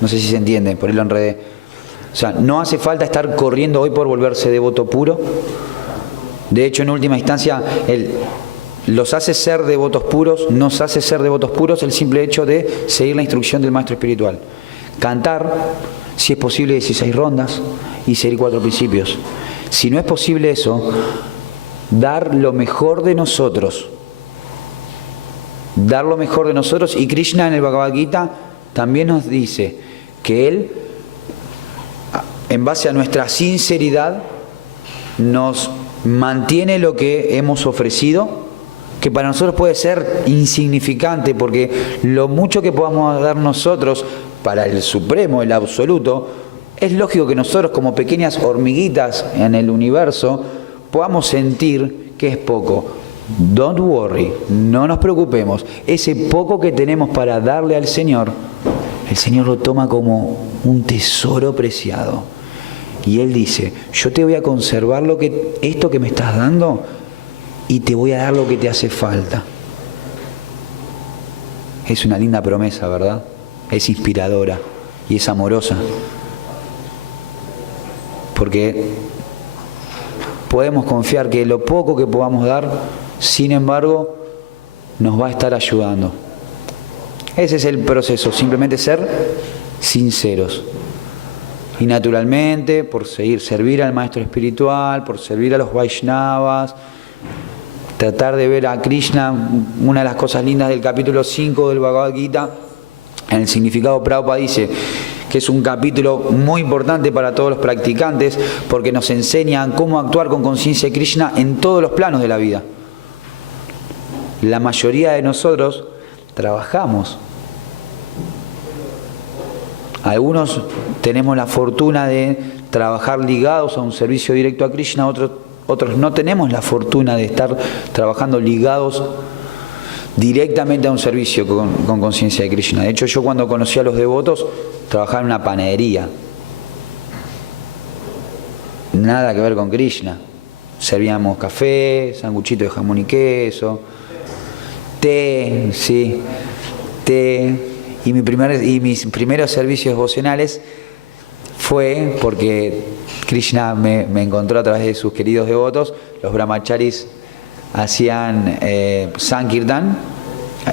No sé si se entiende, por ahí lo enredé. O sea, no hace falta estar corriendo hoy por volverse devoto puro. De hecho, en última instancia, los hace ser devotos puros, nos hace ser devotos puros el simple hecho de seguir la instrucción del maestro espiritual. Cantar, si es posible, 16 rondas y seguir 4 principios. Si no es posible eso, dar lo mejor de nosotros. Dar lo mejor de nosotros. Y Krishna en el Bhagavad Gita también nos dice que Él, en base a nuestra sinceridad, nos mantiene lo que hemos ofrecido, que para nosotros puede ser insignificante, porque lo mucho que podamos dar nosotros para el Supremo, el Absoluto, es lógico que nosotros como pequeñas hormiguitas en el universo podamos sentir que es poco. Don't worry, no nos preocupemos. Ese poco que tenemos para darle al Señor, el Señor lo toma como un tesoro preciado. Y Él dice, yo te voy a conservar esto que me estás dando y te voy a dar lo que te hace falta. Es una linda promesa, ¿verdad? Es inspiradora y es amorosa. Porque podemos confiar que lo poco que podamos dar, sin embargo, nos va a estar ayudando. Ese es el proceso, simplemente ser sinceros. Y naturalmente, por servir al maestro espiritual, por servir a los Vaishnavas, tratar de ver a Krishna, una de las cosas lindas del capítulo 5 del Bhagavad Gita, en el significado Prabhupada dice que es un capítulo muy importante para todos los practicantes porque nos enseña cómo actuar con conciencia de Krishna en todos los planos de la vida. La mayoría de nosotros trabajamos. Algunos tenemos la fortuna de trabajar ligados a un servicio directo a Krishna, otros no tenemos la fortuna de estar trabajando ligados directamente a un servicio con conciencia de Krishna. De hecho, yo cuando conocí a los devotos, trabajaba en una panadería. Nada que ver con Krishna. Servíamos café, sanguchito de jamón y queso, té, sí, té. Y mis primeros servicios devocionales fue porque Krishna me encontró a través de sus queridos devotos. Los brahmacharis hacían Sankirtan.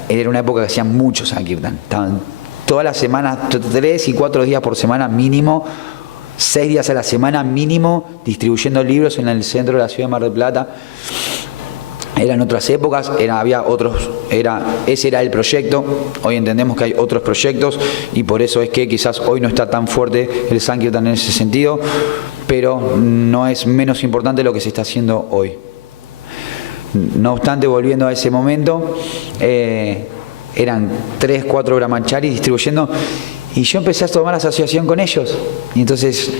Era una época que hacían mucho Sankirtan. Estaban todas las semanas, 3 y 4 días por semana mínimo, 6 días a la semana mínimo, distribuyendo libros en el centro de la ciudad de Mar del Plata. Eran otras épocas, ese era el proyecto. Hoy entendemos que hay otros proyectos y por eso es que quizás hoy no está tan fuerte el Sankirtan en ese sentido, pero no es menos importante lo que se está haciendo hoy. No obstante, volviendo a ese momento, eran 3, 4 brahmacharis distribuyendo y yo empecé a tomar asociación con ellos. Y entonces,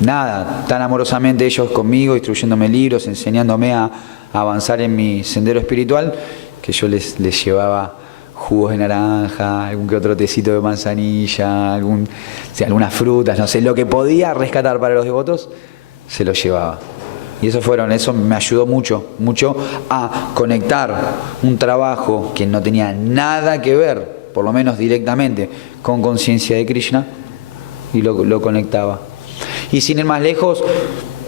nada, tan amorosamente ellos conmigo, distribuyéndome libros, enseñándome a avanzar en mi sendero espiritual, que yo les llevaba jugos de naranja, algún que otro tecito de manzanilla, algunas frutas, no sé, lo que podía rescatar para los devotos, se lo llevaba. Y eso me ayudó mucho a conectar un trabajo que no tenía nada que ver, por lo menos directamente, con conciencia de Krishna, y lo conectaba. Y sin ir más lejos,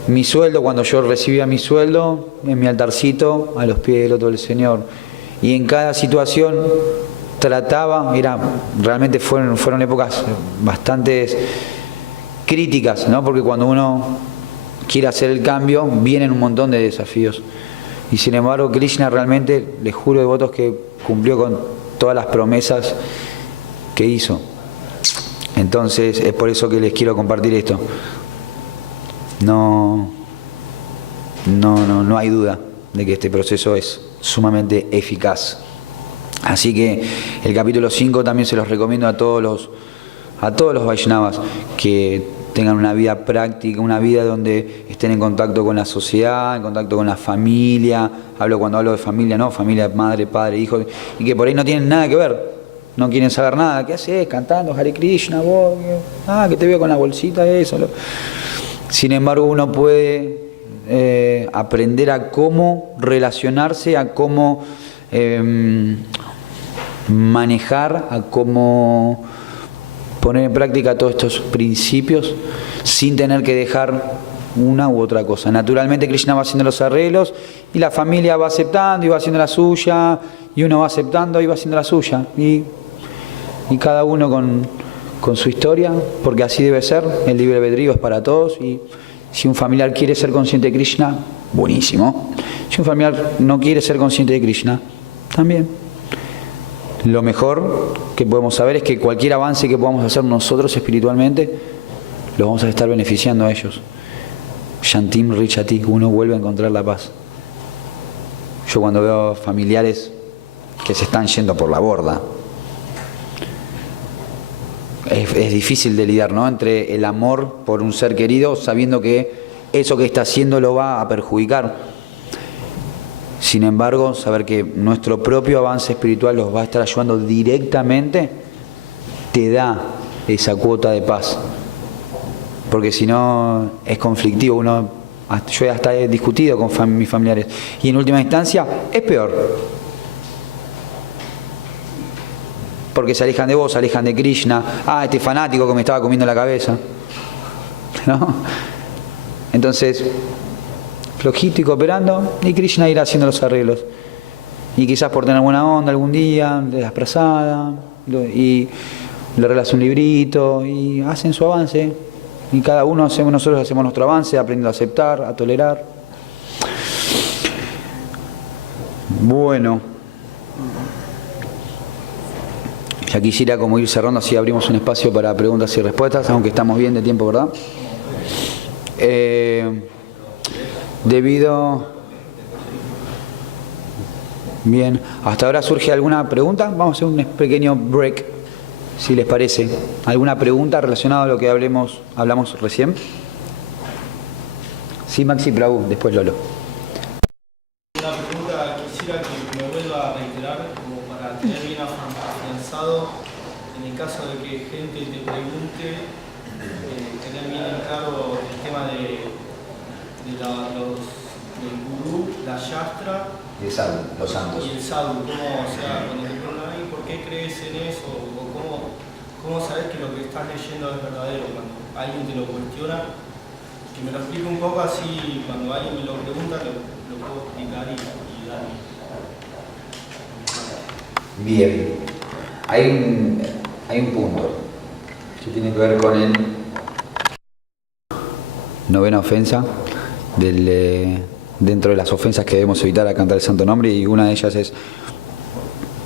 mi sueldo, cuando yo recibía mi sueldo, en mi altarcito, a los pies del loto del Señor. Y en cada situación trataba, realmente fueron épocas bastante críticas, ¿no? Porque cuando uno quiere hacer el cambio, vienen un montón de desafíos. Y sin embargo, Krishna realmente, les juro devotos, que cumplió con todas las promesas que hizo. Entonces, es por eso que les quiero compartir esto. No hay duda de que este proceso es sumamente eficaz. Así que el capítulo 5 también se los recomiendo a todos los Vaishnavas que tengan una vida práctica, una vida donde estén en contacto con la sociedad, en contacto con la familia. Cuando hablo de familia, ¿no? Familia, madre, padre, hijo, y que por ahí no tienen nada que ver, no quieren saber nada. ¿Qué haces? Cantando Hare Krishna, vos, que te veo con la bolsita, eso. Sin embargo, uno puede aprender a cómo relacionarse, a cómo manejar, a cómo poner en práctica todos estos principios sin tener que dejar una u otra cosa. Naturalmente Krishna va haciendo los arreglos y la familia va aceptando y va haciendo la suya, y uno va aceptando y va haciendo la suya, y cada uno con su historia, porque así debe ser. El libre albedrío es para todos, y si un familiar quiere ser consciente de Krishna, buenísimo. Si un familiar no quiere ser consciente de Krishna, también. Lo mejor que podemos saber es que cualquier avance que podamos hacer nosotros espiritualmente, lo vamos a estar beneficiando a ellos. Shantim Richati, uno vuelve a encontrar la paz. Yo cuando veo familiares que se están yendo por la borda, es difícil de lidiar, ¿no? Entre el amor por un ser querido, sabiendo que eso que está haciendo lo va a perjudicar. Sin embargo, saber que nuestro propio avance espiritual los va a estar ayudando directamente, te da esa cuota de paz. Porque si no es conflictivo, yo hasta he discutido con mis familiares, y en última instancia es peor. Porque se alejan de vos, se alejan de Krishna. Este fanático que me estaba comiendo la cabeza, ¿no? Entonces, flojito y cooperando, y Krishna irá haciendo los arreglos. Y quizás por tener buena onda algún día, le das prasada, y le regalas un librito, y hacen su avance. Y cada uno nosotros hacemos nuestro avance, aprendiendo a aceptar, a tolerar. Bueno. Ya quisiera como ir cerrando, así abrimos un espacio para preguntas y respuestas, aunque estamos bien de tiempo, ¿verdad? Bien, ¿hasta ahora surge alguna pregunta? Vamos a hacer un pequeño break, si les parece. ¿Alguna pregunta relacionada a lo que hablamos recién? Sí, Maxi Prabhu, después Lolo. Una pregunta quisiera que me vuelva a reiterar, como para tener bien afianzado, en el caso de que gente te pregunte, tener bien en claro el tema del gurú, la yastra Y el sadhu, los santos. y el sadhu. ¿Cómo, o sea, cuando te preguntan ahí, ¿por qué crees en eso? O cómo sabes que lo que estás leyendo es verdadero? Cuando alguien te lo cuestiona, que me lo explique un poco, así cuando alguien me lo pregunta lo puedo explicar y dar. Bien, hay un punto que tiene que ver con el novena ofensa dentro de las ofensas que debemos evitar al cantar el santo nombre, y una de ellas es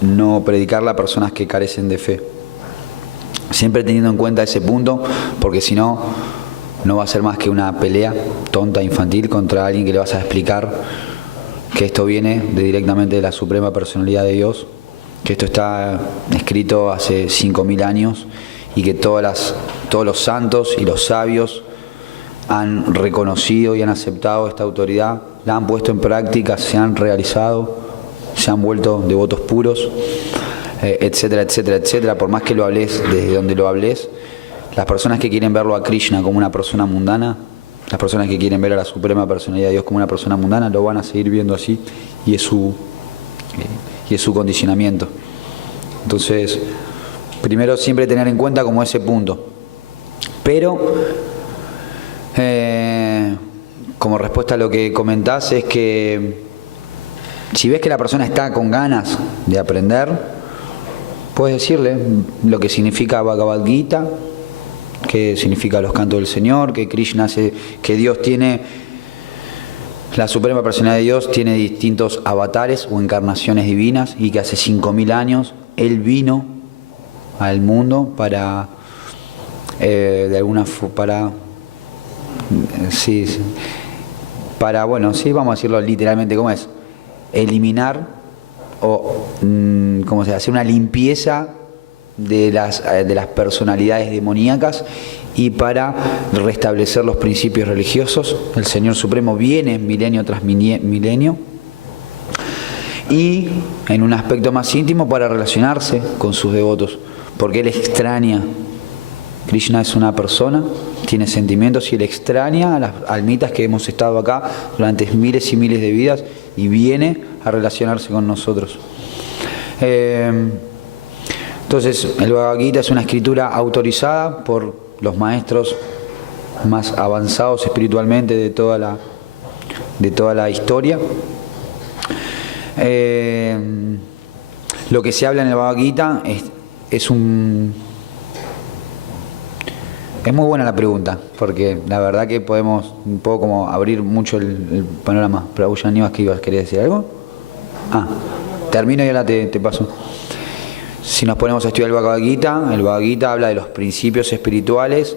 no predicarla a personas que carecen de fe. Siempre teniendo en cuenta ese punto, porque si no, no va a ser más que una pelea tonta, infantil, contra alguien que le vas a explicar que esto viene directamente de la Suprema Personalidad de Dios, que esto está escrito hace 5.000 años y que todos los santos y los sabios han reconocido y han aceptado esta autoridad, la han puesto en práctica, se han realizado, se han vuelto devotos puros, etcétera, etcétera, etcétera. Por más que lo hables desde donde lo hables, las personas que quieren verlo a Krishna como una persona mundana, las personas que quieren ver a la Suprema Personalidad de Dios como una persona mundana, lo van a seguir viendo así, y es su condicionamiento. Entonces, primero siempre tener en cuenta como ese punto. Pero, como respuesta a lo que comentás, es que si ves que la persona está con ganas de aprender, puedes decirle lo que significa Bhagavad Gita, que significa los cantos del Señor, que Krishna que Dios tiene, la Suprema Personalidad de Dios tiene distintos avatares o encarnaciones divinas, y que hace 5.000 años Él vino al mundo para, bueno, sí, vamos a decirlo literalmente como es, eliminar o, ¿cómo se hace? Una limpieza de las personalidades demoníacas, y para restablecer los principios religiosos. El Señor Supremo viene milenio tras milenio, y en un aspecto más íntimo para relacionarse con sus devotos, porque Él extraña. Krishna es una persona, tiene sentimientos, y Él extraña a las almitas que hemos estado acá durante miles y miles de vidas, y viene a relacionarse con nosotros. Entonces, el Bhagavad Gita es una escritura autorizada por los maestros más avanzados espiritualmente de toda la historia. Lo que se habla en el Bhagavad Gita es muy buena la pregunta, porque la verdad que puedo como abrir mucho el panorama. Pero ya Nivas, ¿qué ibas? ¿Querías decir algo? Termino y ahora te paso. Si nos ponemos a estudiar el Bhagavad Gita habla de los principios espirituales,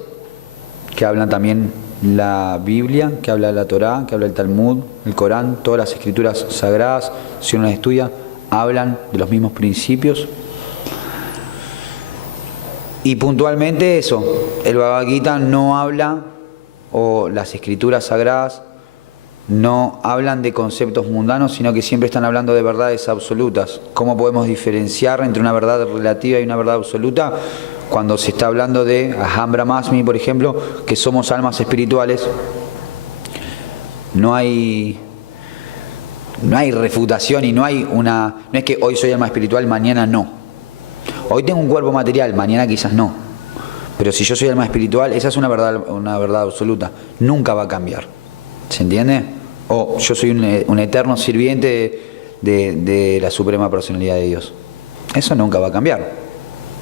que hablan también la Biblia, que habla la Torá, que habla el Talmud, el Corán, todas las escrituras sagradas, si uno las estudia, hablan de los mismos principios. Y puntualmente eso, el Bhagavad Gita no habla, o las escrituras sagradas no hablan de conceptos mundanos, sino que siempre están hablando de verdades absolutas. ¿Cómo podemos diferenciar entre una verdad relativa y una verdad absoluta? Cuando se está hablando de Aham Brahmasmi, por ejemplo, que somos almas espirituales, no hay refutación y no es que hoy soy alma espiritual, mañana no. Hoy tengo un cuerpo material, mañana quizás no. Pero si yo soy alma espiritual, esa es una verdad absoluta. Nunca va a cambiar. ¿Se entiende? O yo soy un eterno sirviente de la Suprema Personalidad de Dios. Eso nunca va a cambiar.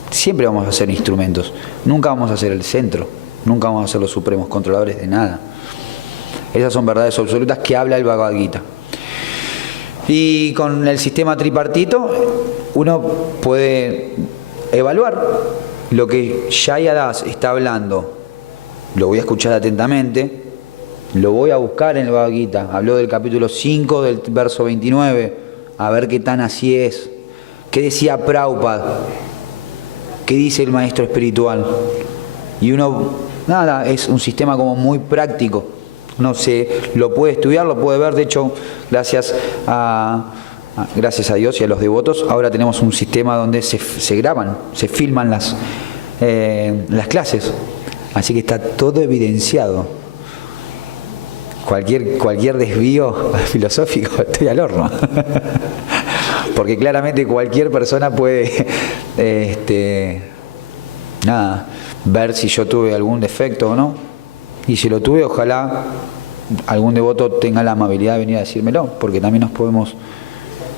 Siempre vamos a ser instrumentos. Nunca vamos a ser el centro. Nunca vamos a ser los supremos controladores de nada. Esas son verdades absolutas que habla el Bhagavad Gita. Y con el sistema tripartito uno puede evaluar lo que Jaya Das está hablando. Lo voy a escuchar atentamente, lo voy a buscar en el Bhagavad Gita. Habló del capítulo 5 del verso 29, a ver qué tan así es. ¿Qué decía Prabhupada? ¿Qué dice el maestro espiritual? Y uno, nada, es un sistema como muy práctico. No se lo puede estudiar, lo puede ver. De hecho, gracias a Dios y a los devotos, ahora tenemos un sistema donde se graban, se filman las clases. Así que está todo evidenciado. Cualquier desvío filosófico, estoy al horno. Porque claramente cualquier persona puede ver si yo tuve algún defecto o no. Y si lo tuve, ojalá algún devoto tenga la amabilidad de venir a decírmelo, porque también nos podemos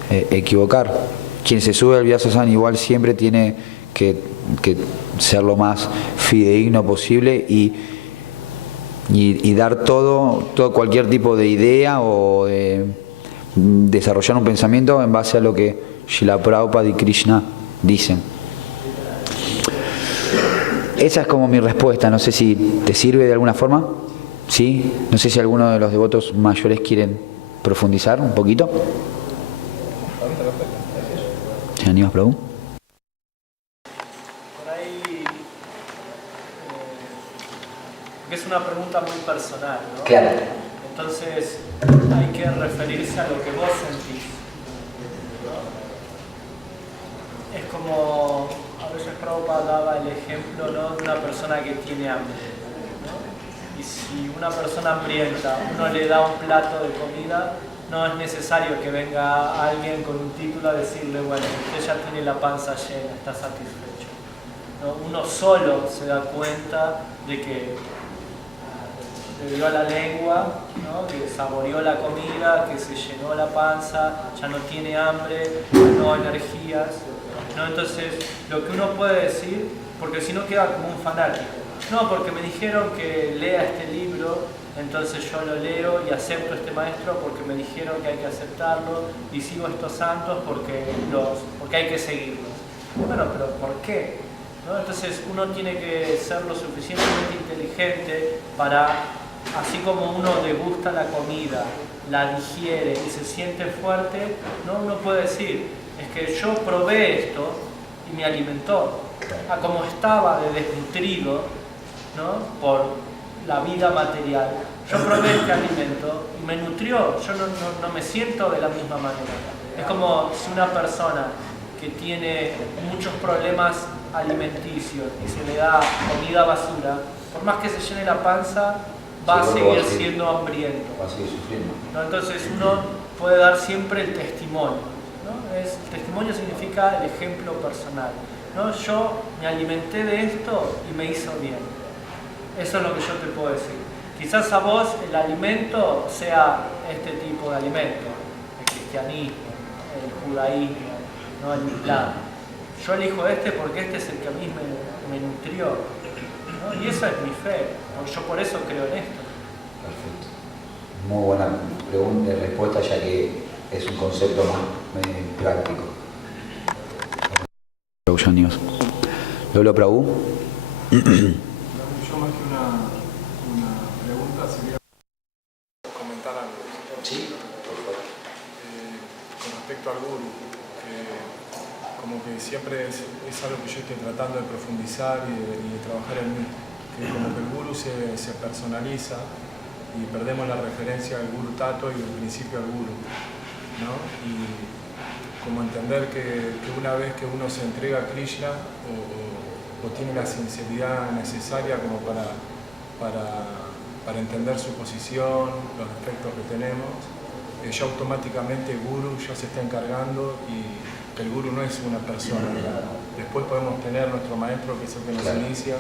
equivocar. Quien se sube al Vyasa-san igual siempre tiene que ser lo más fidedigno posible y dar todo cualquier tipo de idea o de desarrollar un pensamiento en base a lo que Srila Prabhupada y Krishna dicen. Esa es como mi respuesta. No sé si te sirve de alguna forma. ¿Sí? No sé si alguno de los devotos mayores quieren profundizar un poquito. ¿Se animas, Prabhu? Por ahí es una pregunta muy personal, ¿no? Claro. Entonces hay que referirse a lo que vos sentís, ¿no? Es como a veces Prabhupada daba el ejemplo, ¿no?, de una persona que tiene hambre, ¿no? Y si una persona hambrienta, uno le da un plato de comida, no es necesario que venga alguien con un título a decirle, bueno, usted ya tiene la panza llena, está satisfecho, ¿no? Uno solo se da cuenta de que le dio a la lengua, ¿no?, que saboreó la comida, que se llenó la panza, ya no tiene hambre, ganó energías, ¿no? Entonces, lo que uno puede decir, porque si no queda como un fanático, no, porque me dijeron que lea este libro, entonces yo lo leo y acepto a este maestro porque me dijeron que hay que aceptarlo y sigo a estos santos porque hay que seguirlos. Bueno, pero ¿por qué? ¿No? Entonces uno tiene que ser lo suficientemente inteligente para, así como uno degusta la comida, la digiere y se siente fuerte, ¿no?, uno puede decir, es que yo probé esto y me alimentó. Como estaba de desnutrido, ¿no?, por la vida material, yo probé este alimento y me nutrió, yo no me siento de la misma manera. Es como si una persona que tiene muchos problemas alimenticios y se le da comida basura, por más que se llene la panza, va a seguir siendo hambriento. Va a seguir sufriendo. ¿No? Entonces uno puede dar siempre el testimonio, ¿no? El testimonio significa el ejemplo personal. ¿no? Yo me alimenté de esto y me hizo bien. Eso es lo que yo te puedo decir. Quizás a vos el alimento sea este tipo de alimento, el cristianismo, el judaísmo, ¿no? El islam. Yo elijo este porque este es el que a mí me nutrió, ¿no? Y esa es mi fe, yo por eso creo en esto. Perfecto. Muy buena pregunta y respuesta, ya que es un concepto más práctico. Lolo Prabhu. Yo más que una pregunta sería comentar algo. Sí, por favor. Con respecto al guru, como que siempre es algo que yo estoy tratando de profundizar y de trabajar en mí, que como que el guru se personaliza y perdemos la referencia al guru tato y el principio al guru, ¿no? Y como entender que una vez que uno se entrega a Krishna o tiene la sinceridad necesaria como para entender su posición, los defectos que tenemos, ya automáticamente el guru ya se está encargando y que el guru no es una persona. Después podemos tener nuestro maestro que es el que nos inicia,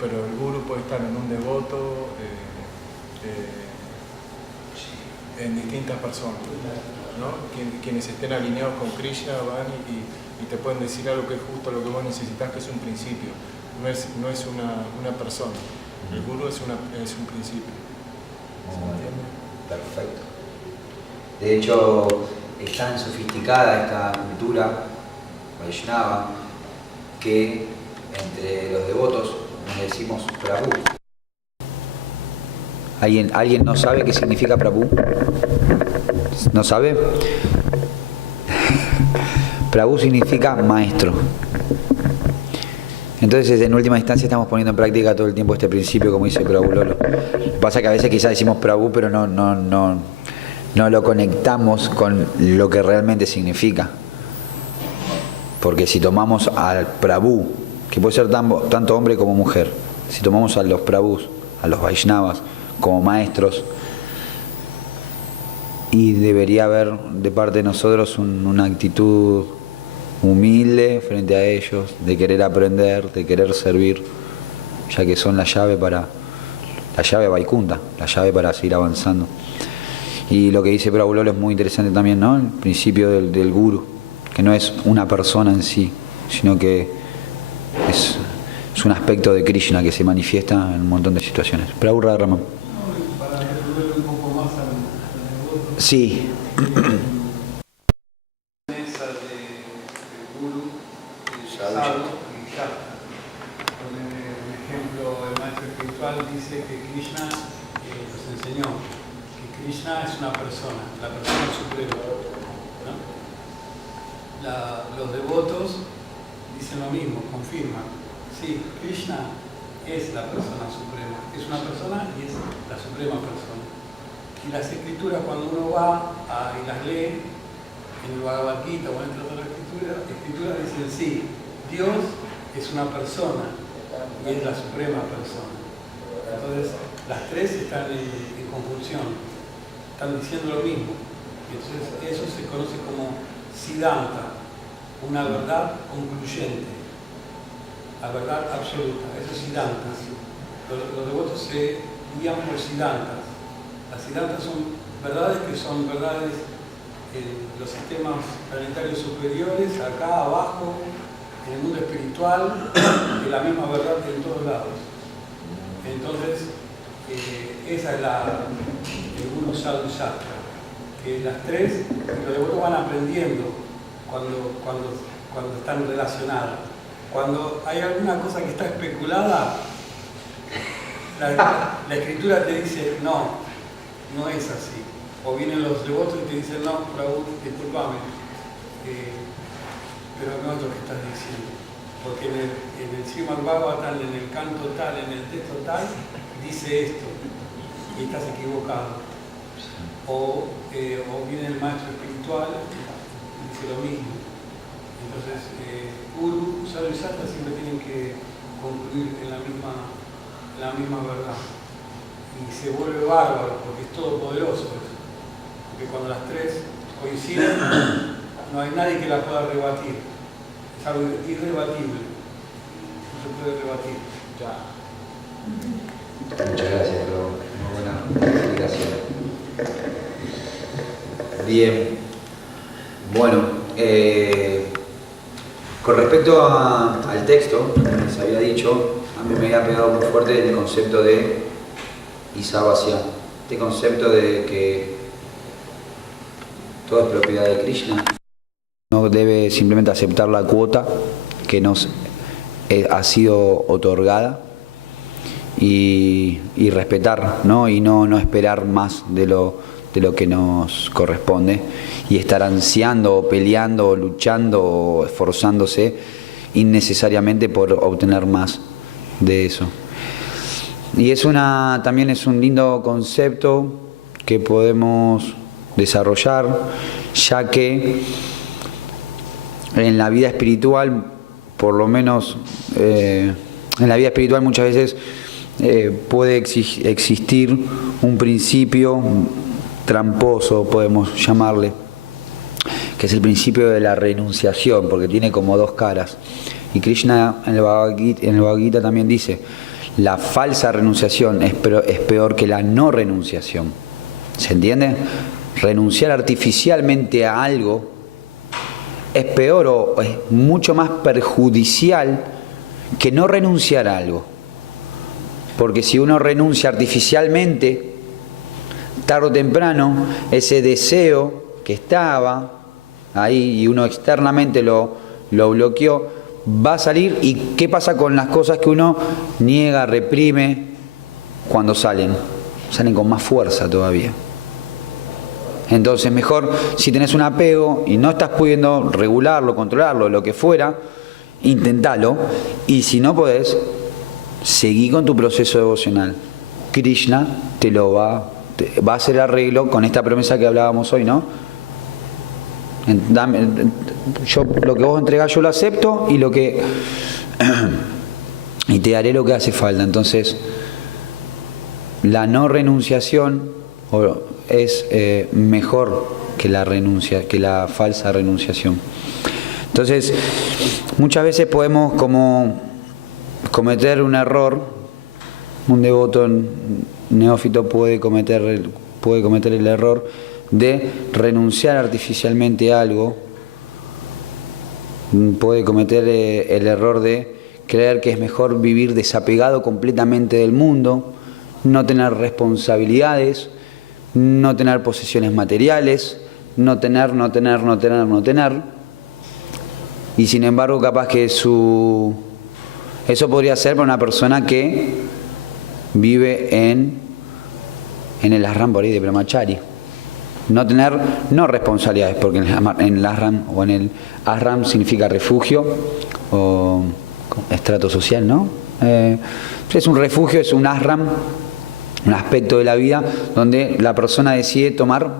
pero el guru puede estar en un devoto, en distintas personas, ¿no? Quienes estén alineados con Krishna van y te pueden decir algo que es justo lo que vos necesitas, que es un principio, no es una persona. El guru es un principio. ¿Se entiende? Perfecto. De hecho, es tan sofisticada esta cultura Vaishnava que entre los devotos nos decimos Prabhu. ¿Alguien no sabe qué significa Prabhu? ¿No sabe? Prabhu significa maestro. Entonces, en última instancia, estamos poniendo en práctica todo el tiempo este principio, como dice Prabhu Lolo. Lo que pasa es que a veces quizás decimos Prabhu, pero no lo conectamos con lo que realmente significa. Porque si tomamos al Prabhu, que puede ser tanto hombre como mujer, si tomamos a los Prabhus, a los Vaishnavas, como maestros, y debería haber de parte de nosotros una actitud humilde frente a ellos, de querer aprender, de querer servir, ya que son la llave Vaikunta, la llave para seguir avanzando. Y lo que dice Prabhu Lolo es muy interesante también, ¿no? El principio del guru, que no es una persona en sí, sino que es un aspecto de Krishna que se manifiesta en un montón de situaciones. Prabhu Radharaman. Para resolver un poco más al negocio. Sí. Mesa de guru, sadhu y shastra. Por ejemplo, el maestro espiritual dice que Krishna nos enseñó que Krishna es una persona, la persona suprema, ¿no? Los devotos dicen lo mismo, confirman. Sí, Krishna es la persona suprema, es una persona y es la suprema persona. Y las escrituras, cuando uno va y las lee, en el Bhagavad Gita o entre otras escrituras dicen sí, Dios es una persona y es la suprema persona. Entonces, las tres están en conjunción, están diciendo lo mismo. Y entonces, eso se conoce como Siddhanta, una verdad concluyente, la verdad absoluta. Eso es Siddhanta. Los devotos se guían por Siddhantas. Las Siddhantas son verdades que son verdades en los sistemas planetarios superiores, acá abajo, en el mundo espiritual, es la misma verdad que en todos lados. Entonces, esa es el Guru Sadhu Shastra, que las tres, los devotos van aprendiendo cuando están relacionadas. Cuando hay alguna cosa que está especulada, la escritura te dice, no es así. O vienen los devotos y te dicen, no, Prabhu, discúlpame, pero no es lo que estás diciendo. Porque en el Srimad Bhagavatam, en el canto tal, en el texto tal, dice esto, y estás equivocado. O viene el maestro espiritual y dice lo mismo. Entonces, Guru, Sadhu y Shastra siempre tienen que concluir en la misma verdad. Y se vuelve bárbaro porque es todopoderoso eso. Porque cuando las tres coinciden, no hay nadie que la pueda rebatir. Es algo irrebatible. se puede rebatir. Muchas gracias, pero muy buena explicación. Bien. Bueno, con respecto al texto, como les había dicho, a mí me había pegado muy fuerte el concepto de Isavasya, este concepto de que todo es propiedad de Krishna. No debe simplemente aceptar la cuota que nos ha sido otorgada y respetar, ¿no? Y no esperar más de lo que nos corresponde y estar ansiando, peleando, luchando, esforzándose innecesariamente por obtener más de eso. Y también es un lindo concepto que podemos desarrollar, ya que en la vida espiritual, por lo menos en la vida espiritual muchas veces puede existir un principio tramposo, podemos llamarle, que es el principio de la renunciación, porque tiene como dos caras. Y Krishna en el Bhagavad Gita también dice, la falsa renunciación es peor que la no renunciación. ¿Se entiende? Renunciar artificialmente a algo es peor o es mucho más perjudicial que no renunciar a algo. Porque si uno renuncia artificialmente, tarde o temprano, ese deseo que estaba ahí y uno externamente lo bloqueó, va a salir. ¿Y qué pasa con las cosas que uno niega, reprime cuando salen? Salen con más fuerza todavía. Entonces mejor, si tenés un apego y no estás pudiendo regularlo, controlarlo, lo que fuera, inténtalo. Y si no podés, seguí con tu proceso devocional. Krishna te lo va a hacer arreglo con esta promesa que hablábamos hoy, ¿no? Lo que vos entregás yo lo acepto y te daré lo que hace falta. Entonces, la no renunciación es mejor que la falsa renunciación. Entonces, muchas veces podemos como cometer un error. Un devoto neófito puede cometer el error de renunciar artificialmente a algo. Puede cometer el error de creer que es mejor vivir desapegado completamente del mundo, no tener responsabilidades, no tener posesiones materiales, no tener. Y sin embargo, capaz que eso podría ser para una persona que vive en el ashram por ahí de Brahmachari. No responsabilidades, porque en el ashram significa refugio o estrato social, ¿no? Es un refugio, es un ashram, un aspecto de la vida donde la persona decide tomar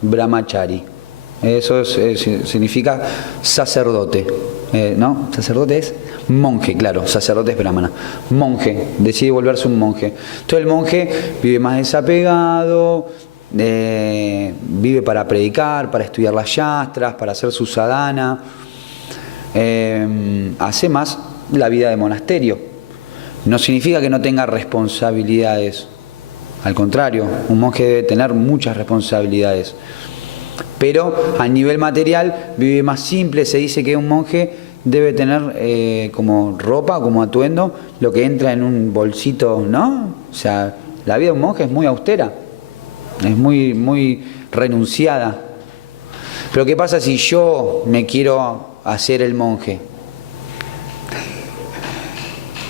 Brahmachari. Eso significa sacerdote, ¿no? Sacerdote es monje, claro, sacerdote es brahmana. Monje, decide volverse un monje. Entonces el monje vive más desapegado, vive para predicar, para estudiar las yastras, para hacer su sadhana, hace más la vida de monasterio. No significa que no tenga responsabilidades, al contrario, un monje debe tener muchas responsabilidades, pero a nivel material vive más simple. Se dice que un monje debe tener como ropa, como atuendo, lo que entra en un bolsito, ¿no? O sea, la vida de un monje es muy austera, es muy, muy renunciada. Pero ¿qué pasa si yo me quiero hacer el monje?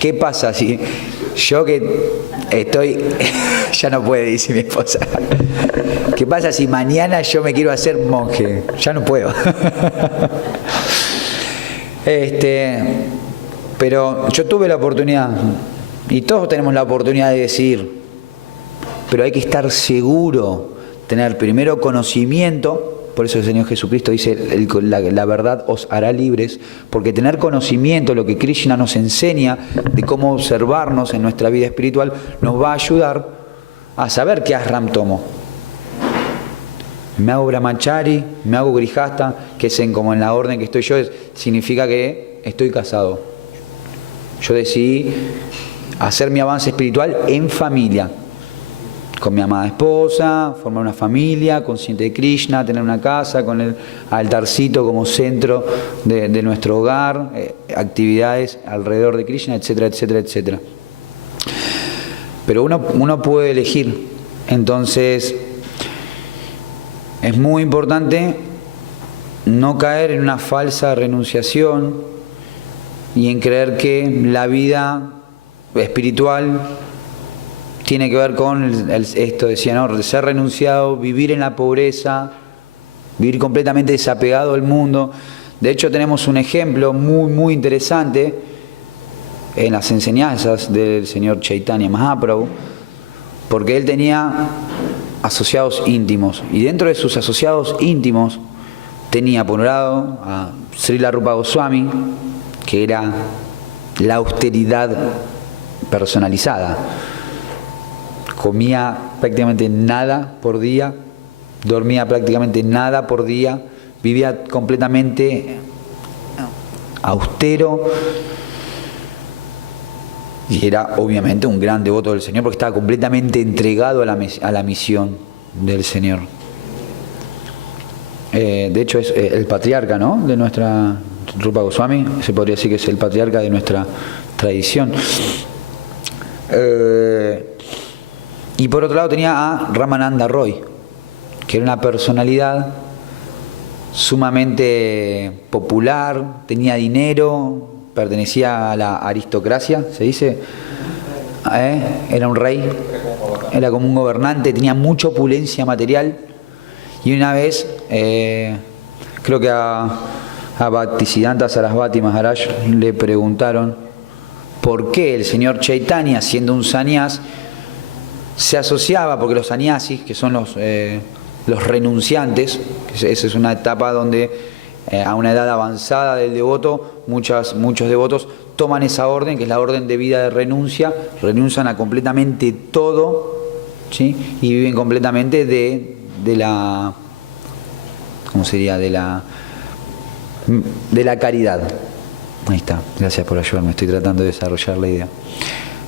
¿Qué pasa si yo que estoy... ya no puede, dice mi esposa. ¿Qué pasa si mañana yo me quiero hacer monje? Ya no puedo. Pero yo tuve la oportunidad, y todos tenemos la oportunidad de decidir, pero hay que estar seguro, tener primero conocimiento. Por eso el Señor Jesucristo dice, la verdad os hará libres, porque tener conocimiento, lo que Krishna nos enseña de cómo observarnos en nuestra vida espiritual, nos va a ayudar a saber qué ashram tomo. Me hago brahmachari, me hago grihasta, que es como en la orden que estoy yo, significa que estoy casado. Yo decidí hacer mi avance espiritual en familia, con mi amada esposa, formar una familia consciente de Krishna, tener una casa con el altarcito como centro de nuestro hogar, actividades alrededor de Krishna, etcétera, etcétera, etcétera. Pero uno puede elegir. Entonces es muy importante no caer en una falsa renunciación y en creer que la vida espiritual tiene que ver con esto, decía, ¿no? De ser renunciado, vivir en la pobreza, vivir completamente desapegado al mundo. De hecho, tenemos un ejemplo muy, muy interesante en las enseñanzas del señor Chaitanya Mahaprabhu, porque él tenía asociados íntimos, y dentro de sus asociados íntimos tenía por un lado a Srila Rupa Goswami, que era la austeridad personalizada. Comía prácticamente nada por día, dormía prácticamente nada por día, vivía completamente austero y era obviamente un gran devoto del Señor porque estaba completamente entregado a la misión del Señor. De hecho es el patriarca, ¿no?, de nuestra Rupa Goswami, se podría decir que es el patriarca de nuestra tradición. Y por otro lado tenía a Ramananda Roy, que era una personalidad sumamente popular, tenía dinero, pertenecía a la aristocracia, se dice, era un rey, era como un gobernante, tenía mucha opulencia material. Y una vez, creo que a Bhaktisiddhanta Sarasvati Maharaj le preguntaron por qué el señor Chaitanya, siendo un sannyas, se asociaba, porque los sannyasis, que son los renunciantes, esa es una etapa donde a una edad avanzada del devoto, muchos devotos toman esa orden, que es la orden de vida de renuncia, renuncian a completamente todo, ¿sí?, y viven completamente de la, ¿cómo sería?, de la caridad. Ahí está, gracias por ayudarme, estoy tratando de desarrollar la idea.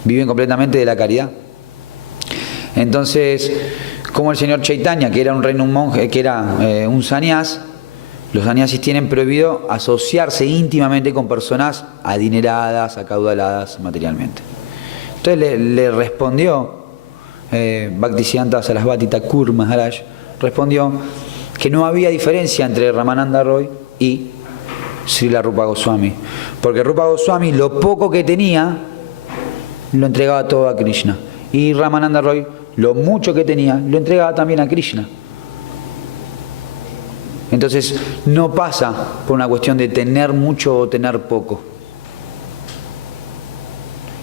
Viven completamente de la caridad. Entonces, como el señor Chaitanya, que era un monje, que era un sannyas, los sannyasis tienen prohibido asociarse íntimamente con personas adineradas, acaudaladas materialmente. Entonces le respondió Bhaktisiddhanta Sarasvati Thakur Maharaj, respondió que no había diferencia entre Ramananda Roy y Srila Rupa Goswami, porque Rupa Goswami lo poco que tenía lo entregaba todo a Krishna, y Ramananda Roy lo mucho que tenía lo entregaba también a Krishna. Entonces no pasa por una cuestión de tener mucho o tener poco.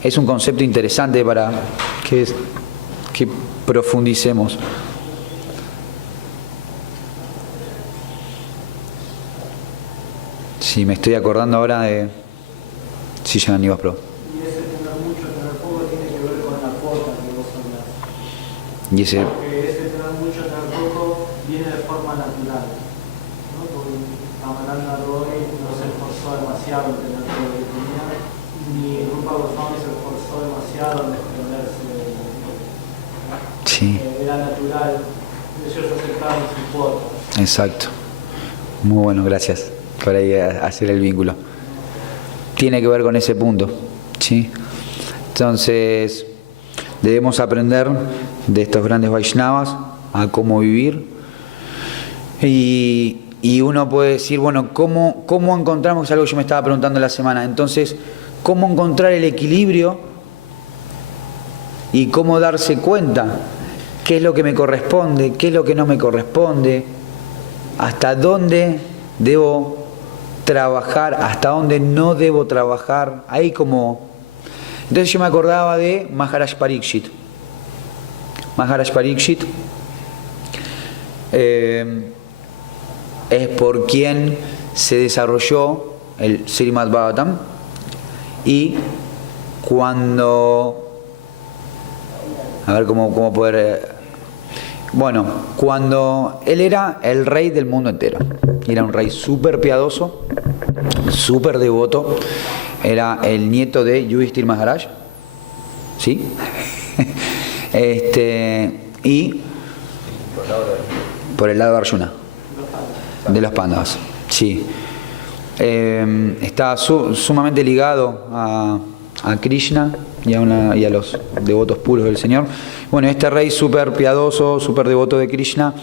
Es un concepto interesante para que profundicemos. Sí, me estoy acordando ahora de... Sí, ya ni vas, pro. Y ese tener mucho, tener poco tiene que ver con la cuota que vos hablás. Y ese... Porque ese tener mucho, tener poco viene de forma natural, ¿no? Porque Ramananda Roy no se esforzó demasiado en tener todo lo que tenía, ni Rupa Goswami se esforzó demasiado en desprenderse de Sí. Era natural, ellos aceptaron su cuota. Exacto. Muy bueno, gracias por ahí hacer el vínculo. Tiene que ver con ese punto, ¿sí? Entonces, debemos aprender de estos grandes Vaishnavas a cómo vivir. Y uno puede decir, bueno, ¿cómo encontramos? Es algo que yo me estaba preguntando la semana. Entonces, ¿cómo encontrar el equilibrio y cómo darse cuenta qué es lo que me corresponde, qué es lo que no me corresponde, hasta dónde debo trabajar, hasta dónde no debo trabajar? Ahí como... Entonces yo me acordaba de Maharaj Parikshit. Maharaj Parikshit es por quien se desarrolló el Srimad Bhagavatam, y cuando... A ver cómo poder... Bueno, cuando él era el rey del mundo entero, era un rey súper piadoso, súper devoto, era el nieto de Yudhishthira Maharaj, ¿sí? Y por el lado de Arjuna, de los Pándavas, sí. Está sumamente ligado a Krishna y a los devotos puros del Señor. Bueno, este rey súper piadoso, súper devoto de Krishna,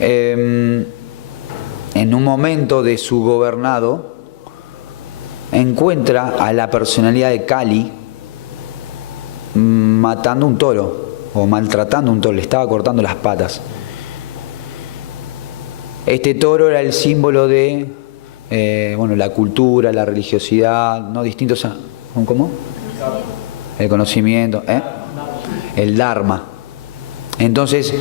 en un momento de su gobernado, encuentra a la personalidad de Kali matando un toro o maltratando un toro, le estaba cortando las patas. Este toro era el símbolo de la cultura, la religiosidad, ¿no? Distintos. ¿Cómo? El conocimiento, el Dharma. Entonces,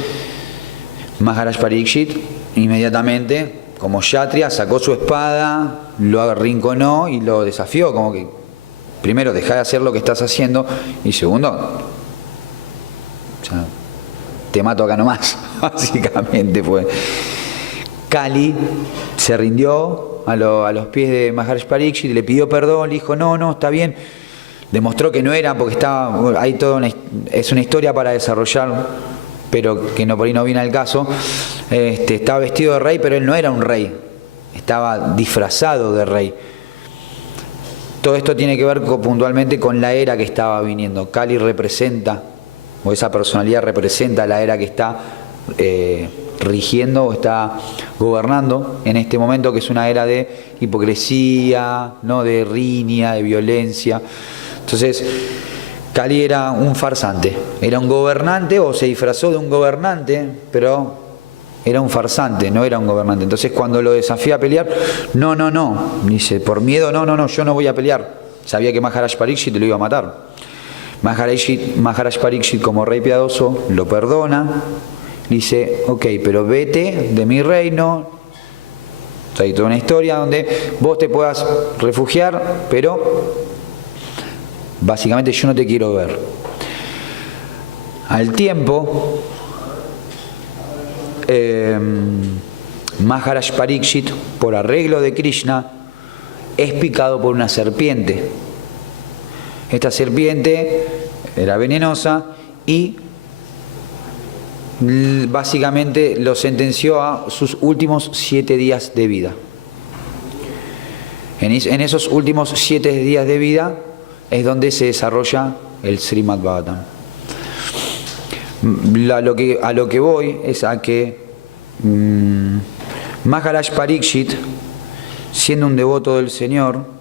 Maharaj Parikshit inmediatamente, como Kshatriya, sacó su espada, lo arrinconó y lo desafió, como que, primero, dejá de hacer lo que estás haciendo, y segundo, o sea, te mato acá nomás, básicamente fue. Kali se rindió a los pies de Maharaj Parikshit, le pidió perdón, le dijo, no, está bien. Demostró que no era, porque hay es una historia para desarrollar, pero que por ahí no viene al caso. Estaba vestido de rey, pero él no era un rey, estaba disfrazado de rey. Todo esto tiene que ver puntualmente con la era que estaba viniendo. Kali representa, o esa personalidad representa la era que está rigiendo o está gobernando en este momento, que es una era de hipocresía, ¿no? De riña, de violencia. Entonces, Kali era un farsante, era un gobernante, o se disfrazó de un gobernante, pero era un farsante, no era un gobernante. Entonces, cuando lo desafía a pelear, no, dice, por miedo, no, yo no voy a pelear. Sabía que Maharaj Parikshit lo iba a matar. Maharaj Parikshit, como rey piadoso, lo perdona, dice, ok, pero vete de mi reino. O sea, hay toda una historia donde vos te puedas refugiar, pero básicamente yo no te quiero ver. Al tiempo, Maharaj Parikshit, por arreglo de Krishna, es picado por una serpiente. Esta serpiente era venenosa y básicamente lo sentenció a sus últimos 7 días de vida. En esos últimos 7 días de vida es donde se desarrolla el Srimad Bhagavatam. A lo que voy es a que Maharaj Parikshit, siendo un devoto del Señor,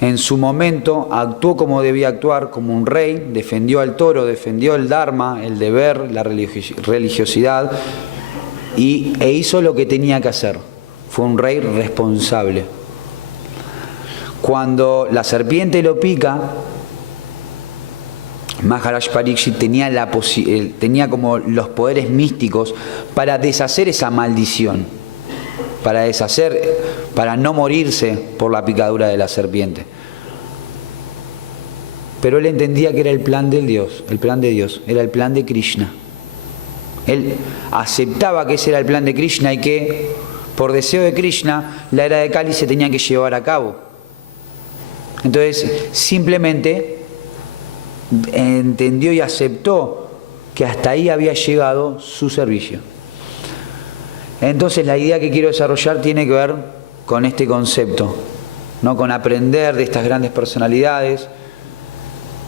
en su momento actuó como debía actuar, como un rey, defendió al toro, defendió el Dharma, el deber, la religiosidad, e hizo lo que tenía que hacer. Fue un rey responsable. Cuando la serpiente lo pica, Maharaj Parikshit tenía como los poderes místicos para deshacer esa maldición, para no morirse por la picadura de la serpiente. Pero él entendía que era el plan de Dios, era el plan de Krishna. Él aceptaba que ese era el plan de Krishna y que, por deseo de Krishna, la era de Kali se tenía que llevar a cabo. Entonces, simplemente entendió y aceptó que hasta ahí había llegado su servicio. Entonces, la idea que quiero desarrollar tiene que ver con este concepto, ¿no? Con aprender de estas grandes personalidades,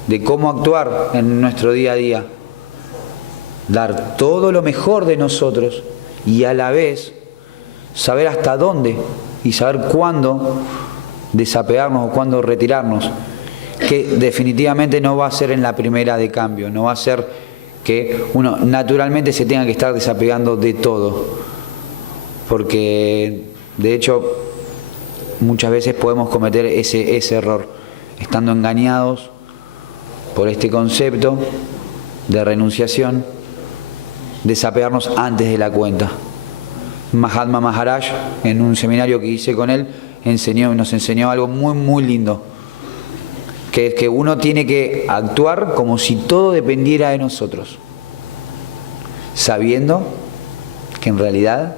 de cómo actuar en nuestro día a día, dar todo lo mejor de nosotros y a la vez saber hasta dónde y saber cuándo desapegarnos o cuándo retirarnos, que definitivamente no va a ser en la primera de cambio, no va a ser que uno naturalmente se tenga que estar desapegando de todo, porque de hecho muchas veces podemos cometer ese error, estando engañados por este concepto de renunciación, desapegarnos antes de la cuenta. Mahatma Maharaj, en un seminario que hice con él, nos enseñó algo muy muy lindo, que es que uno tiene que actuar como si todo dependiera de nosotros, sabiendo que en realidad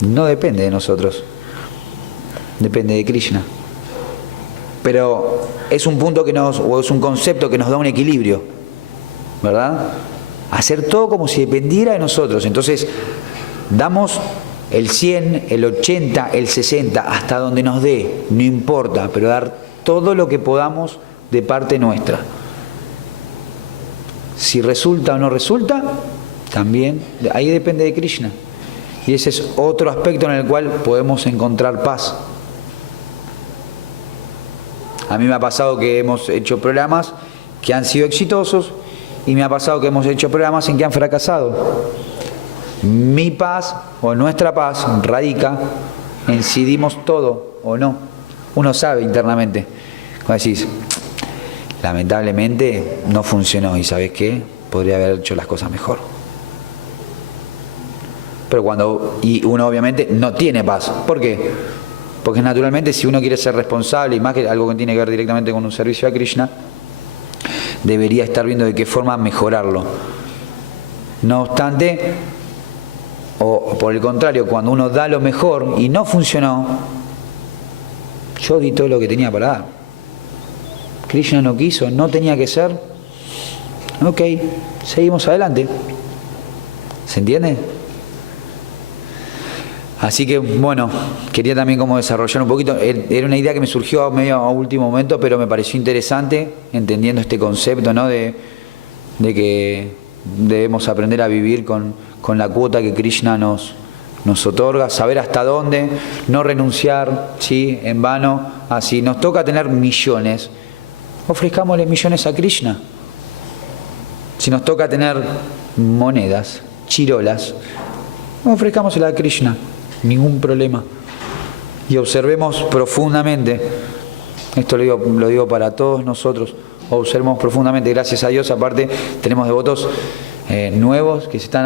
no depende de nosotros, depende de Krishna. pero es un punto o es un concepto que nos da un equilibrio, ¿verdad? Hacer todo como si dependiera de nosotros. Entonces, damos el 100, el 80, el 60, hasta donde nos dé, no importa, pero dar todo lo que podamos de parte nuestra. Si resulta o no resulta, también, ahí depende de Krishna. Y ese es otro aspecto en el cual podemos encontrar paz. A mí me ha pasado que hemos hecho programas que han sido exitosos y me ha pasado que hemos hecho programas en que han fracasado. Mi paz o nuestra paz radica en si dimos todo o no. Uno sabe internamente. Cuando decís, lamentablemente no funcionó y ¿sabes qué? Podría haber hecho las cosas mejor. Pero y uno obviamente no tiene paz. ¿Por qué? Porque naturalmente si uno quiere ser responsable, y más que algo que tiene que ver directamente con un servicio a Krishna, debería estar viendo de qué forma mejorarlo. No obstante, o por el contrario, cuando uno da lo mejor y no funcionó, yo di todo lo que tenía para dar. Krishna no quiso, no tenía que ser. Ok, seguimos adelante. ¿Se entiende? Así que, bueno, quería también como desarrollar un poquito, era una idea que me surgió medio a último momento, pero me pareció interesante, entendiendo este concepto, ¿no? de que debemos aprender a vivir con la cuota que Krishna nos otorga, saber hasta dónde, no renunciar, ¿sí? En vano, así nos toca tener millones, ofrezcámosle millones a Krishna. Si nos toca tener monedas, chirolas, ofrezcámosela a Krishna. Ningún problema. Y observemos profundamente, esto lo digo para todos nosotros, observemos profundamente, gracias a Dios, aparte tenemos devotos nuevos que se están